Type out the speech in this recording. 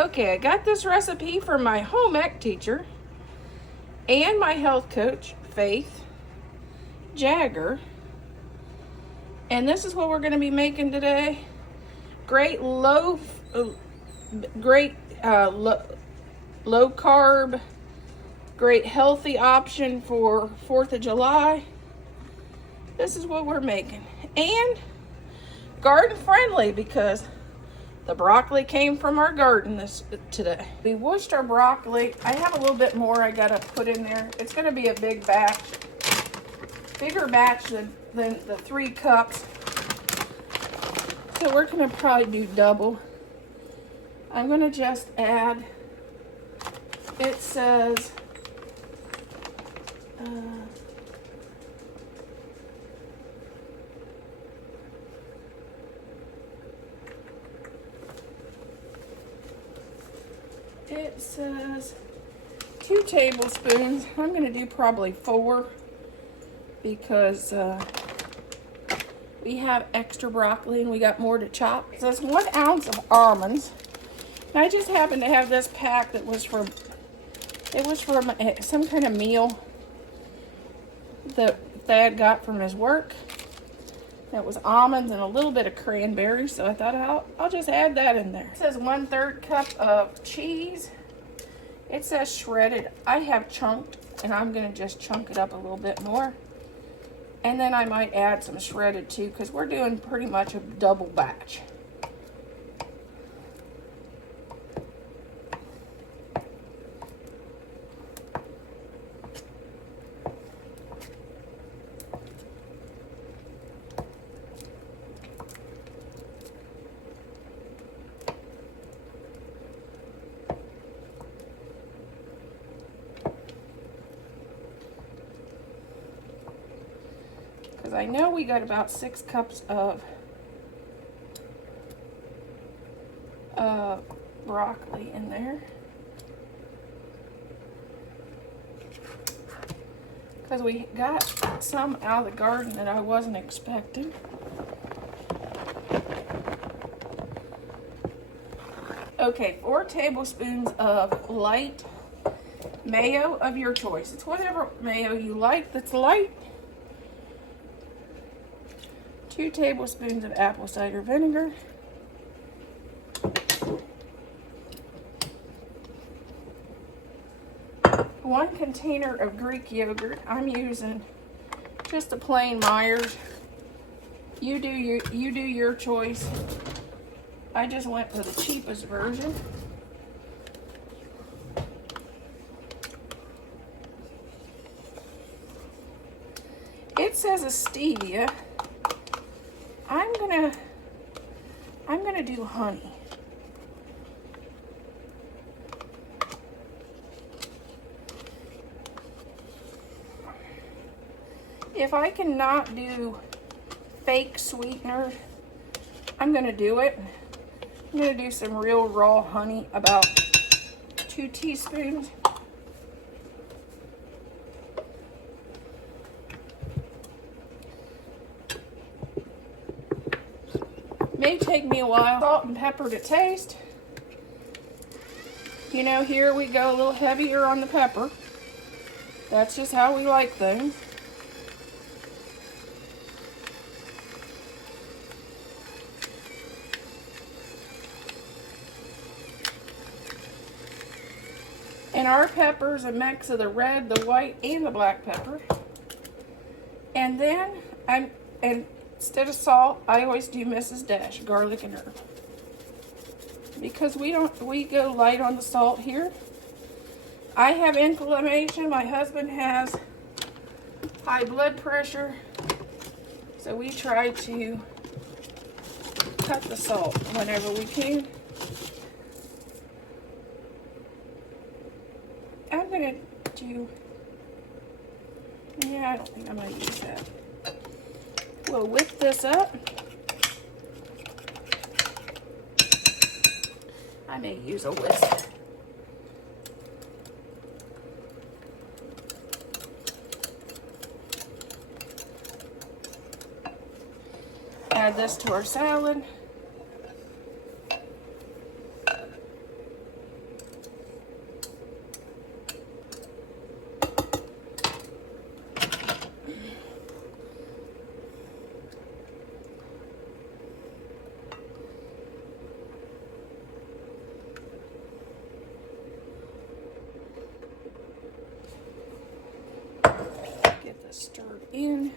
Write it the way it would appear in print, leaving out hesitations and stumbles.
Okay, I got this recipe from my home ec teacher and my health coach, Faith Jagger. And this is what we're going to be making today. Great low carb, great healthy option for 4th of July. This is what we're making. And garden friendly because the broccoli came from our garden today. We washed our broccoli. I have a little bit more I gotta put in there. It's gonna be a big batch, bigger batch than the 3 cups. So we're gonna probably do double. I'm gonna just add, it says, it says 2 tablespoons. I'm going to do probably 4 because we have extra broccoli and we got more to chop. It says 1 ounce of almonds. And I just happened to have this pack that was from, it was from some kind of meal that Thad got from his work. That was almonds and a little bit of cranberries, so I thought I'll just add that in there. It says 1/3 cup of cheese. It says shredded. I have chunked, and I'm gonna just chunk it up a little bit more. And then I might add some shredded too, because we're doing pretty much a double batch. I know we got about 6 cups of broccoli in there. Because we got some out of the garden that I wasn't expecting. Okay, 4 tablespoons of light mayo of your choice. It's whatever mayo you like that's light. 2 tablespoons of apple cider vinegar. 1 container of Greek yogurt. I'm using just a plain Myers. You do your choice. I just went for the cheapest version. It says a stevia. I'm gonna do honey. If I cannot do fake sweetener, I'm gonna do it. I'm gonna do some real raw honey, about 2 teaspoons. May take me a while. Salt and pepper to taste. You know, here we go a little heavier on the pepper. That's just how we like things. And our pepper's a mix of the red, the white, and the black pepper. And then instead of salt, I always do Mrs. Dash, garlic and herb. Because we go light on the salt here. I have inflammation. My husband has high blood pressure. So we try to cut the salt whenever we can. I'm gonna do, I don't think I'm gonna use that. We'll whip this up. I may use a whisk. Add this to our salad. this stirred in.